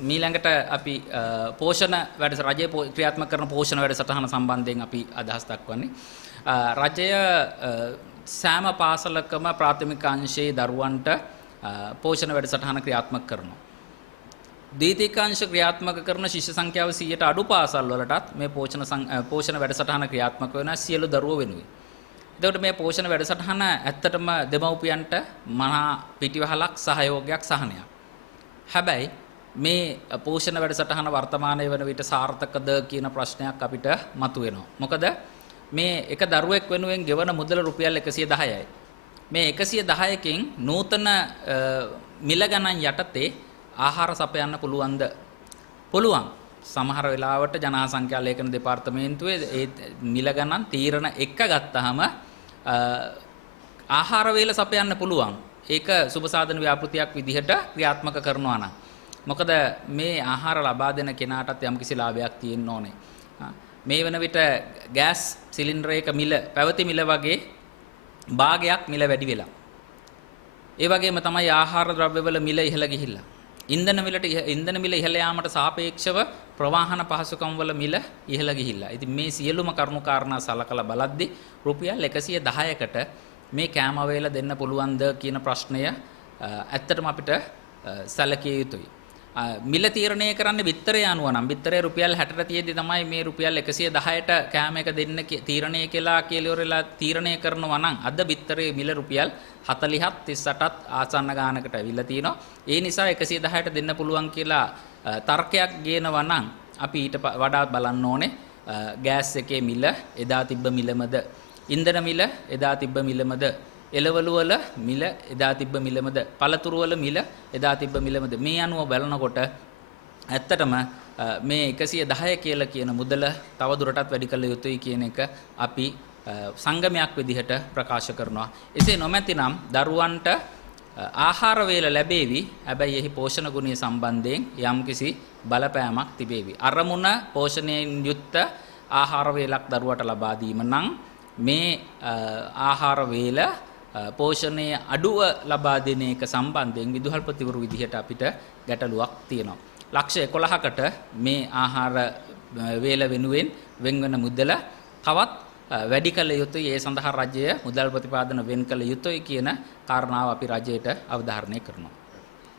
මීළඟට අපි පෝෂණ වැඩස රජයේ ක්‍රියාත්මක කරන පෝෂණ වැඩසටහන සම්බන්ධයෙන් අපි අදහස් දක්වන්නේ. රජය සෑම පාසලකම ප්‍රාථමික අංශයේ දරුවන්ට පෝෂණ වැඩසටහන ක්‍රියාත්මක කරනවා. ද්විතීයික අංශ ක්‍රියාත්මක කරන ශිෂ්‍ය සංඛ්‍යාව 100ට අඩු පාසල් වලටත් මේ පෝෂණ වැඩසටහන ක්‍රියාත්මක වෙන සියලු දරුවෝ වෙනුවෙන්. එතකොට මේ පෝෂණ වැඩසටහන ඇත්තටම දෙමව්පියන්ට මහා පිටිවහලක් සහයෝගයක් සහනයක්. හැබැයි මේ පෝෂණ වැඩසටහන වර්තමානයේ වන විට සාර්ථකද කියන ප්‍රශ්නයක් අපිට මතුවෙනවා. මොකද මේ එක දරුවෙක් වෙනුවෙන් ගෙවන මුදල රුපියල් 110යි. මේ 110කින් නූතන මිල ගණන් යටතේ ආහාර සපයන්න පුළුවන්ද? පුළුවන්. සමහර වෙලාවට ජනසංඛ්‍යා ලේඛන දෙපාර්තමේන්තුවේ ඒ මිල ගණන් තීරණ එක ගත්තාම ආහාර වේල සපයන්න පුළුවන්. ඒක සුබසාධන ව්‍යාපෘතියක් විදිහට ක්‍රියාත්මක කරනවා නම්. මොකද මේ ආහාර ලබා දෙන කෙනාටත් යම්කිසි ලාභයක් තියෙන්න ඕනේ. මේ වෙන විට ගෑස් සිලින්ඩරයක මිල පැවති මිල වගේ භාගයක් මිල වැඩි වෙලා. ඒ වගේම තමයි ආහාර ද්‍රව්‍යවල මිල ඉහළ ගිහිල්ලා. ඉන්ධන මිල ඉහළ යාමට සාපේක්ෂව ප්‍රවාහන පහසුකම් වල මිල ඉහළ ගිහිල්ලා. ඉතින් මේ සියලුම කරුණු කාරණා සලකලා බලද්දී රුපියල් 110කට මේ කෑම වේල දෙන්න පුළුවන්ද කියන ප්‍රශ්නය ඇත්තටම අපිට සැලකිය යුතුයි. මිල තීරණය කරන්නේ බිත්තරය අනුව නම් බිත්තරේ රුපියල් 60ට තියෙද්දි තමයි මේ රුපියල් 110ට කෑම එක දෙන්න තීරණය කියලා කියලා තීරණය කරනවා නම් අද බිත්තරේ මිල රුපියල් 40ත් 38ත් ආසන්න ගානකට අවිල්ලා තිනවා. ඒ නිසා 110ට දෙන්න පුළුවන් කියලා තර්කයක් ගේනවා නම් අපි ඊට වඩා බලන්න ඕනේ ගෑස් එකේ මිල එදා තිබ්බ මිලමද, ඉන්ධන මිල එදා තිබ්බ මිලමද, එළවලු වල මිල එදා තිබ්බ මිලමද, පළතුරු වල මිල එදා තිබ්බ මිලමද, මේ අනුව බලනකොට ඇත්තටම මේ 110 කියලා කියන මුදල තව දුරටත් වැඩි කළ යුතුයි කියන එක අපි සංගමයක් විදිහට ප්‍රකාශ කරනවා. එසේ නොමැතිනම් දරුවන්ට ආහාර වේල ලැබේවි. හැබැයි එහි පෝෂණ ගුණය සම්බන්ධයෙන් යම්කිසි බලපෑමක් තිබේවි. අරමුණ පෝෂණයෙන් යුක්ත ආහාර වේලක් දරුවට ලබා දීම නම් මේ ආහාර වේල පෝෂණයේ අඩුව ලබා දෙන එක සම්බන්ධයෙන් විදුහල්පතිවරු විදිහට අපිට ගැටලුවක් තියෙනවා. ලක්ෂ 11කට මේ ආහාර වේල වෙනුවෙන් වෙන්වන මුදල තවත් වැඩි කළ යුතුයි. ඒ සඳහා රජය මුදල් ප්‍රතිපාදන වෙන් කළ යුතුයි කියන කාරණාව අපි රජයට අවධාරණය කරනවා.